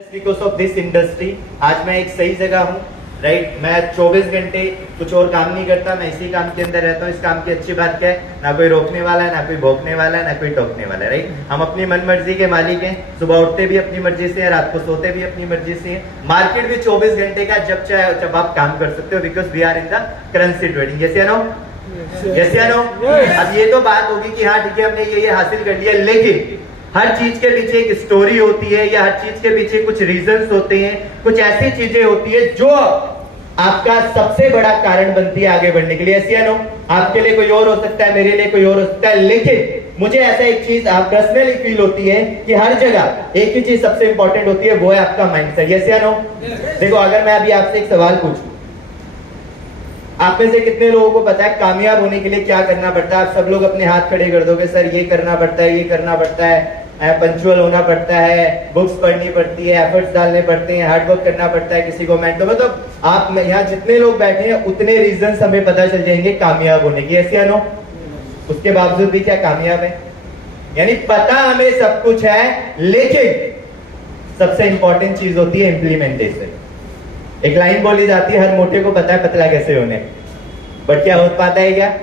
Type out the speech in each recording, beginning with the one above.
Because of this industry आज मैं एक सही जगह हूँ, राइट। मैं 24 घंटे कुछ और काम नहीं करता, मैं इसी काम के अंदर रहता हूँ। इस काम की अच्छी बात क्या है, ना कोई रोकने वाला है, ना कोई भोंकने वाला है, ना कोई टोकने वाला है, राइट। हम अपनी मन मर्जी के मालिक हैं, सुबह उठते भी अपनी मर्जी से हैं, रात को सोते भी अपनी मर्जी से हैं। मार्केट भी 24 घंटे का जब चाहे जब आप काम कर सकते हो, because we are in the currency trading. Yes या नो? यस या नो? अब ये तो बात होगी कि हाँ ठीक है, हमने ये हासिल कर लिया, लेकिन हर चीज के पीछे एक स्टोरी होती है, या हर चीज के पीछे कुछ रीजंस होते हैं, कुछ ऐसी चीजें होती है जो आपका सबसे बड़ा कारण बनती है आगे बढ़ने के लिए। ऐसी है नो? आपके लिए कोई और हो सकता है, मेरे लिए कोई और हो सकता है, लेकिन मुझे ऐसा एक चीज पर्सनली फील होती है कि हर जगह एक ही चीज सबसे इंपॉर्टेंट होती है, वो है आपका माइंडसेट। यस या नो? देखो, अगर मैं अभी आपसे एक सवाल पूछूं, आप में से कितने लोगों को पता है कामयाब होने के लिए क्या करना पड़ता है? आप सब लोग अपने हाथ खड़े कर दोगे, सर ये करना पड़ता है, ये करना पड़ता है, पंचुअल होना पड़ता है, बुक्स पढ़नी पड़ती है, एफर्ट्स डालने पड़ते हैं, हार्ड वर्क करना पड़ता है, किसी को मेंटर। मतलब आप यहाँ जितने लोग बैठे हैं उतने रीजंस हमें पता चल जाएंगे कामयाब होने की। ऐसे या नो? उसके बावजूद भी क्या कामयाब है? यानी पता हमें सब कुछ है, लेकिन सबसे इंपॉर्टेंट चीज होती है इम्प्लीमेंटेशन। एक लाइन बोली जाती है, हर मोटे को पता है पतला कैसे होने, बट क्या हो पाता है क्या?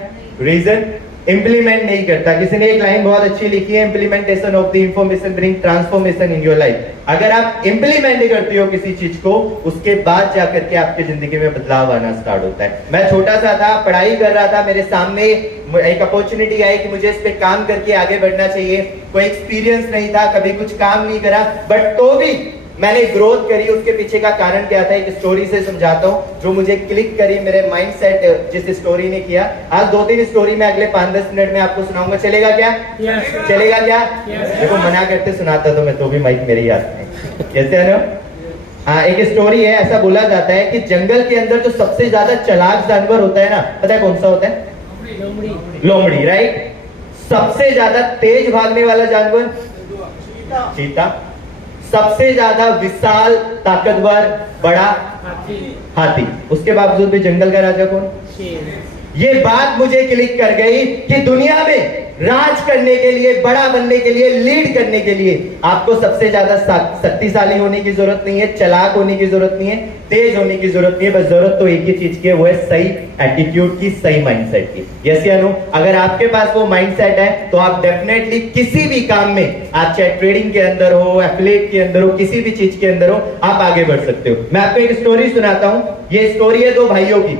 रीजन इंप्लीमेंट नहीं करता। किसी ने एक लाइन बहुत अच्छी लिखी है, implementation of the information bring transformation in your life. अगर आप इंप्लीमेंट करते हो किसी चीज को, उसके बाद जाकर के आपकी जिंदगी में बदलाव आना स्टार्ट होता है। मैं छोटा सा था, पढ़ाई कर रहा था, मेरे सामने एक अपॉर्चुनिटी आई कि मुझे इस पे काम करके आगे बढ़ना चाहिए। कोई एक्सपीरियंस नहीं था, कभी कुछ काम नहीं करा, बट तो भी मैंने ग्रोथ करी। उसके पीछे का कारण क्या था, एक स्टोरी से समझाता हूँ जो मुझे क्लिक करी, मेरे माइंडसेट जिस स्टोरी ने किया। आज 2-3 स्टोरी में अगले 5-10 मिनट में आपको सुनाऊंगा। चलेगा क्या? चलेगा क्या? देखो, मना करते सुनाता तो मैं, तो भी माइक मेरे ही हाथ में। कैसे है ना? हाँ, एक स्टोरी है। ऐसा बोला जाता है कि जंगल के अंदर जो सबसे ज्यादा चालाक जानवर होता है ना, पता है कौन सा होता है? लोमड़ी, राइट। सबसे ज्यादा तेज भागने वाला जानवर चीता। सबसे ज्यादा विशाल ताकतवर बड़ा हाथी। उसके बावजूद भी जंगल का राजा कौन? ये बात मुझे क्लिक कर गई कि दुनिया में राज करने के लिए, बड़ा बनने के लिए, लीड करने के लिए आपको सबसे ज्यादा शक्तिशाली होने की जरूरत नहीं है, चालाक होने की जरूरत नहीं है, तेज होने की जरूरत नहीं है। बस जरूरत तो एक ही चीज की है, वो है सही एटीट्यूड की, सही माइंडसेट की। यस या नो? अगर आपके पास वो माइंडसेट है तो आप डेफिनेटली किसी भी काम में, आप चाहे ट्रेडिंग के अंदर हो, एफिलिएट के अंदर हो, किसी भी चीज के अंदर हो, आप आगे बढ़ सकते हो। मैं आपको एक स्टोरी सुनाता हूं। ये स्टोरी है 2 भाइयों की।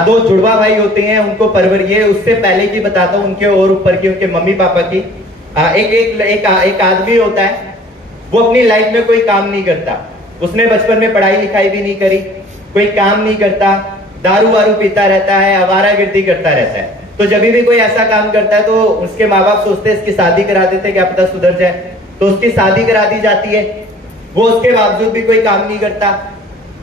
2 जुड़वा भाई होते हैं, उनको ये उससे पहले की बताता हूँ, उनके और ऊपर की, उनके मम्मी पापा की। एक आदमी होता है, वो अपनी लाइफ में कोई काम नहीं करता। उसने बचपन में पढ़ाई लिखाई भी नहीं करी, कोई काम नहीं करता, दारू वारू पीता रहता है, आवारागर्दी करता रहता है। तो जब भी कोई ऐसा काम करता है तो उसके माँ बाप सोचते हैं इसकी शादी करा देते, क्या पता सुधर जाए। तो उसकी शादी करा दी जाती है। वो उसके बावजूद भी कोई काम नहीं करता,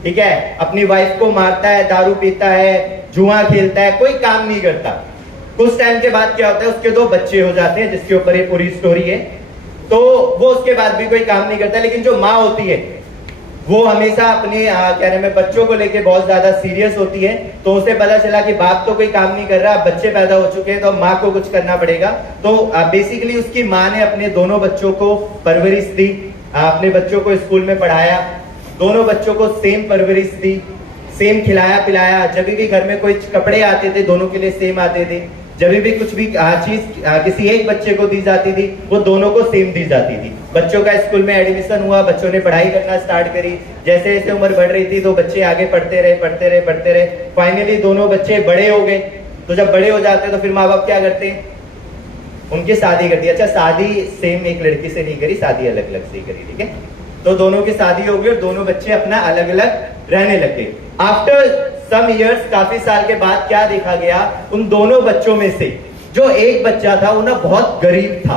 ठीक है। अपनी वाइफ को मारता है, दारू पीता है, जुआ खेलता है, कोई काम नहीं करता। कुछ टाइम के बाद क्या होता है, उसके 2 बच्चे हो जाते हैं, जिसके ऊपर ये पूरी स्टोरी है। तो वो उसके बाद भी कोई काम नहीं करता, लेकिन जो माँ होती है वो हमेशा अपने क्या नाम है, बच्चों को लेके बहुत ज्यादा सीरियस होती है। तो उसे पता चला कि बाप तो कोई काम नहीं कर रहा, बच्चे पैदा हो चुके हैं, तो माँ को कुछ करना पड़ेगा। तो बेसिकली उसकी माँ ने अपने दोनों बच्चों को परवरिश दी, अपने बच्चों को स्कूल में पढ़ाया, दोनों बच्चों को सेम परवरिश दी, सेम खिलाया पिलाया। जब भी घर में कोई कपड़े आते थे, दोनों के लिए सेम आते थे। जब भी कुछ भी चीज किसी एक बच्चे को दी जाती थी, वो दोनों को सेम दी जाती थी। बच्चों का स्कूल में एडमिशन हुआ, बच्चों ने पढ़ाई करना स्टार्ट करी। जैसे जैसे उम्र बढ़ रही थी, तो बच्चे आगे पढ़ते रहे। फाइनली दोनों बच्चे बड़े हो गए। तो जब बड़े हो जाते तो फिर माँ बाप क्या करते हैं, उनकी शादी कर दी। अच्छा, शादी सेम एक लड़की से नहीं करी, शादी अलग अलग से ही करी, ठीक है। तो दोनों की शादी हो गई और दोनों बच्चे अपना अलग अलग रहने लगे। आफ्टर सम इयर्स, काफी साल के बाद क्या देखा गया, उन दोनों बच्चों में से जो एक बच्चा था वो ना बहुत गरीब था,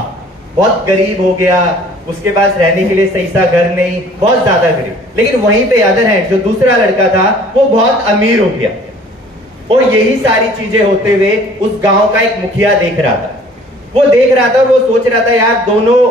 बहुत गरीब हो गया। उसके पास रहने के लिए सही सा घर नहीं, बहुत ज्यादा गरीब। लेकिन वहीं पे अदर हैंड जो दूसरा लड़का था वो बहुत अमीर हो गया। और यही सारी चीजें होते हुए उस गांव का एक मुखिया देख रहा था। वो देख रहा था और वो सोच रहा था, यार दोनों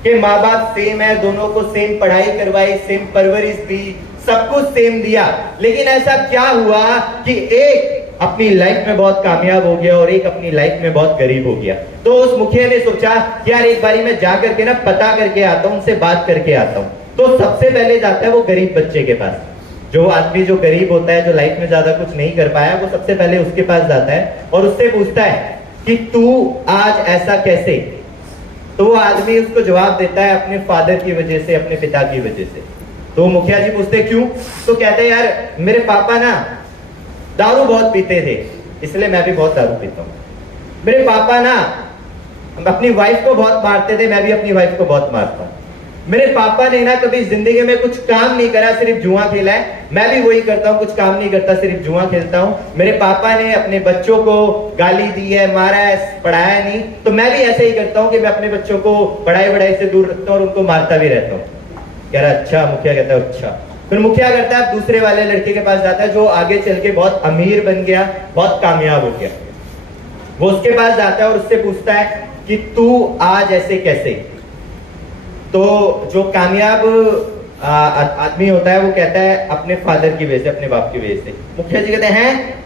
के माँ बाप सेम है, दोनों को सेम पढ़ाई करवाई, सेम परवरिश दी, सब कुछ सेम दिया, लेकिन ऐसा क्या हुआ कि एक अपनी लाइफ में बहुत कामयाब हो गया और एक अपनी लाइफ में बहुत गरीब हो गया। तो उस मुखिया ने सोचा यार एक बारी मैं जा करके ना पता करके आता हूं, उनसे बात करके आता हूं। तो सबसे पहले जाता है वो गरीब बच्चे के पास। जो आदमी जो गरीब होता है, जो लाइफ में ज्यादा कुछ नहीं कर पाया, वो सबसे पहले उसके पास जाता है और उससे पूछता है कि तू आज ऐसा कैसे। तो वो आदमी उसको जवाब देता है अपने फादर की वजह से, अपने पिता की वजह से। तो मुखिया जी पूछते क्यों? तो कहते हैं यार मेरे पापा ना दारू बहुत पीते थे, इसलिए मैं भी बहुत दारू पीता हूँ। मेरे पापा ना अपनी वाइफ को बहुत मारते थे, मैं भी अपनी वाइफ को बहुत मारता हूँ। मेरे पापा ने ना कभी जिंदगी में कुछ काम नहीं करा, सिर्फ जुआ खेला है, मैं भी वही करता हूँ, कुछ काम नहीं करता, सिर्फ जुआ खेलता हूँ। मेरे पापा ने अपने बच्चों को गाली दी है, मारा है, पढ़ाया नहीं, तो मैं भी ऐसे ही करता हूँ कि मैं अपने बच्चों को पढ़ाई से दूर रखता हूँ और उनको मारता भी रहता हूँ। कह रहा अच्छा। मुखिया कहता है अच्छा। फिर मुखिया करता है दूसरे वाले लड़के के पास जाता है जो आगे चल के बहुत अमीर बन गया, बहुत कामयाब हो गया। वो उसके पास जाता है और उससे पूछता है कि तू आज ऐसे कैसे। तो जो कामयाब आदमी होता है वो कहता है अपने फादर की वजह से, अपने बाप की वजह से। मुखिया जी कहते हैं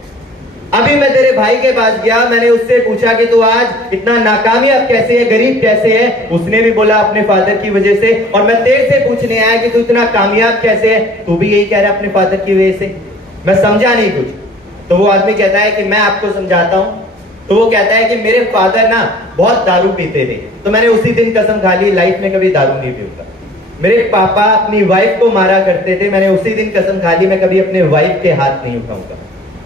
अभी मैं तेरे भाई के पास गया, मैंने उससे पूछा कि तू आज इतना नाकामयाब कैसे है, गरीब कैसे है। उसने भी बोला अपने फादर की वजह से। और मैं तेरे से पूछने आया कि तू इतना कामयाब कैसे है, तू भी यही कह रहा है अपने फादर की वजह से। मैं समझा नहीं कुछ। तो वो आदमी कहता है कि मैं आपको समझाता हूं। तो वो कहता है कि मेरे फादर ना बहुत दारू पीते थे, तो मैंने उसी दिन कसम खा ली लाइफ में कभी दारू नहीं पीऊंगा। मेरे पापा अपनी वाइफ को मारा करते थे, मैंने उसी दिन कसम खा ली मैं कभी अपने वाइफ के हाथ नहीं उठाऊंगा।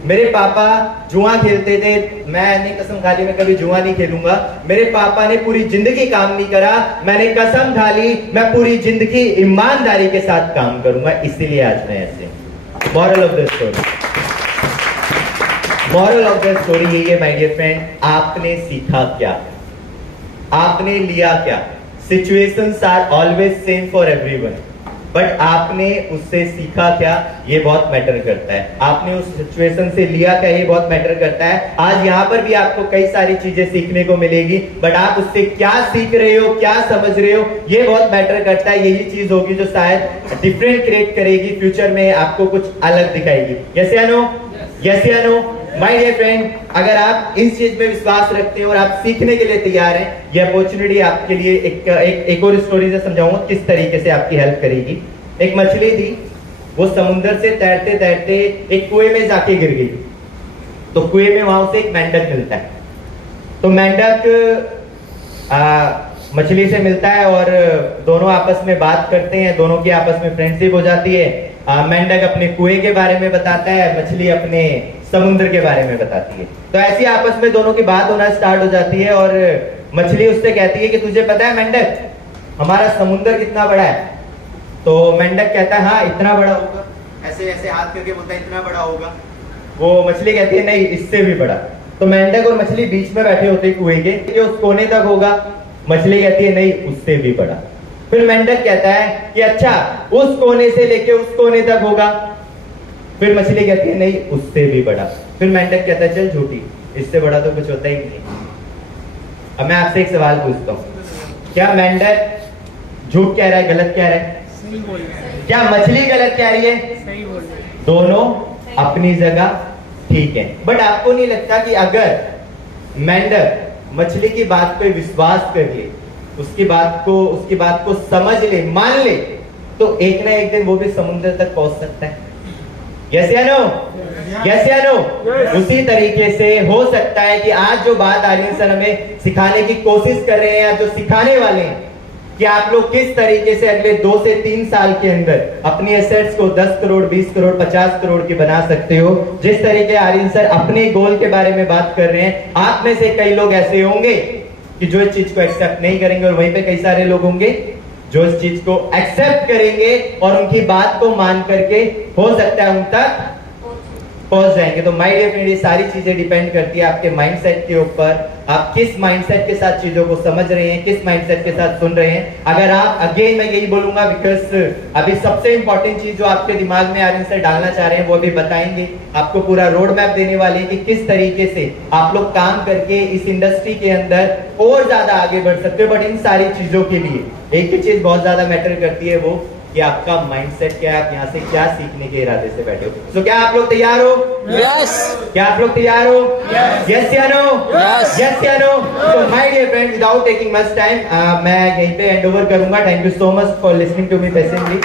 मेरे पापा जुआ खेलते थे, मैंने कसम खा ली मैं कभी जुआ नहीं खेलूंगा। मेरे पापा ने पूरी जिंदगी काम नहीं करा, मैंने कसम खा ली मैं पूरी जिंदगी ईमानदारी के साथ काम करूंगा, इसीलिए आज मैं ऐसे। Moral of the story, moral of the story यही है माय डियर फ्रेंड, आपने सीखा क्या, आपने लिया क्या। Situations are always same for everyone, but आपने उससे सीखा क्या, ये बहुत मैटर करता है। आपने उस सिचुएशन से लिया क्या, ये बहुत मैटर करता है। आज यहाँ पर भी आपको कई सारी चीजें सीखने को मिलेगी, बट आप उससे क्या सीख रहे हो, क्या समझ रहे हो, ये बहुत मैटर करता है। यही चीज होगी जो शायद डिफरेंट क्रिएट करेगी, फ्यूचर में आपको कुछ अलग दिखाएगी। यस या नो? यस या नो? माय डियर फ्रेंड, अगर आप इस चीज में विश्वास रखते हैं और आप सीखने के लिए तैयार हैं, ये अपॉर्चुनिटी आपके लिए एक और स्टोरी से समझाऊंगा किस तरीके से आपकी हेल्प करेगी। एक मछली थी, वो समुद्र से तैरते तैरते एक कुएं में जाके गिर गई। तो कुएं में वहां उसे एक मेंढक मिलता है। तो मेंढक मछली से मिलता है और दोनों आपस में बात करते हैं, दोनों की आपस में फ्रेंडशिप हो जाती है। मेंढक अपने कुएं के बारे में बताता है, मछली अपने समुद्र के बारे में बताती है। तो ऐसी आपस में दोनों की बात होना स्टार्ट हो जाती है और मछली उससे कहती है कि तुझे पता है मेंढक, हमारा समुद्र कितना बड़ा है? तो मेंढक कहता है हाँ इतना बड़ा होगा, ऐसे ऐसे हाथ करके बोलता है इतना बड़ा होगा। वो मछली कहती है नहीं इससे भी बड़ा। तो मेंढक और मछली बीच में बैठे होते हैं कुएं के, ये उस कोने तक होगा। मछली कहती है नहीं उससे भी बड़ा। फिर मेंढक कहता है कि अच्छा उस कोने से लेके उस कोने तक होगा। फिर मछली कहती है नहीं उससे भी बड़ा। फिर मेंढक कहता है चल झूठी, इससे बड़ा तो कुछ होता ही नहीं। अब मैं आपसे एक सवाल पूछता हूँ, क्या मेंढक झूठ कह रहा है, गलत कह रहा है? सही बोल रहे हैं। क्या मछली गलत कह रही है? सही बोल रहे हैं। दोनों अपनी जगह ठीक है। बट आपको नहीं लगता कि अगर मेंढक मछली की बात पे विश्वास कर ले, उसकी बात को समझ ले, मान ले, तो एक ना एक दिन वो भी समुद्र तक पहुंच सकता है? यस या नो? यस या नो? उसी तरीके से हो सकता है कि आज जो बात आर्यन सर हमें सिखाने की कोशिश कर रहे हैं या जो सिखाने वाले हैं कि आप लोग किस तरीके से अगले 2 से 3 साल के अंदर अपनी एसेट्स को 10 करोड़, 20 करोड़, 50 करोड़ की बना सकते हो। जिस तरीके आर्यन सर अपने गोल के बारे में बात कर रहे हैं, आप में से कई लोग ऐसे होंगे कि जो इस चीज को एक्सेप्ट नहीं करेंगे और वहीं पे कई सारे लोग होंगे जो इस चीज को एक्सेप्ट करेंगे और उनकी बात को मान करके हो सकता है उन तक पहुंच जाएंगे। तो माय डियर फ्रेंड, ये सारी चीजें डिपेंड करती है आपके माइंडसेट के ऊपर, आप किस माइंडसेट के साथ चीजों को समझ रहे हैं, किस माइंडसेट के साथ सुन रहे हैं। अगर आप अगेन मैं यही बोलूंगा, बिकॉज अभी सबसे इंपॉर्टेंट चीज जो आपके दिमाग में आर्यन सर डालना चाह रहे हैं वो अभी बताएंगे, आपको पूरा रोड मैप देने वाले हैं कि किस तरीके से आप लोग काम करके इस इंडस्ट्री के अंदर और ज्यादा आगे बढ़ सकते हो। बट इन सारी चीजों के लिए एक ही चीज बहुत ज्यादा मैटर करती है, वो कि आपका माइंडसेट क्या है, आप यहाँ से क्या सीखने के इरादे से बैठे हो। सो क्या आप लोग तैयार हो? यस क्या आप लोग तैयार हो? यस या नो? Yes. यस या नो? तो my dear friend, without taking much time मैं यहीं पे हैंड ओवर करूंगा। Thank you so much for listening to me patiently.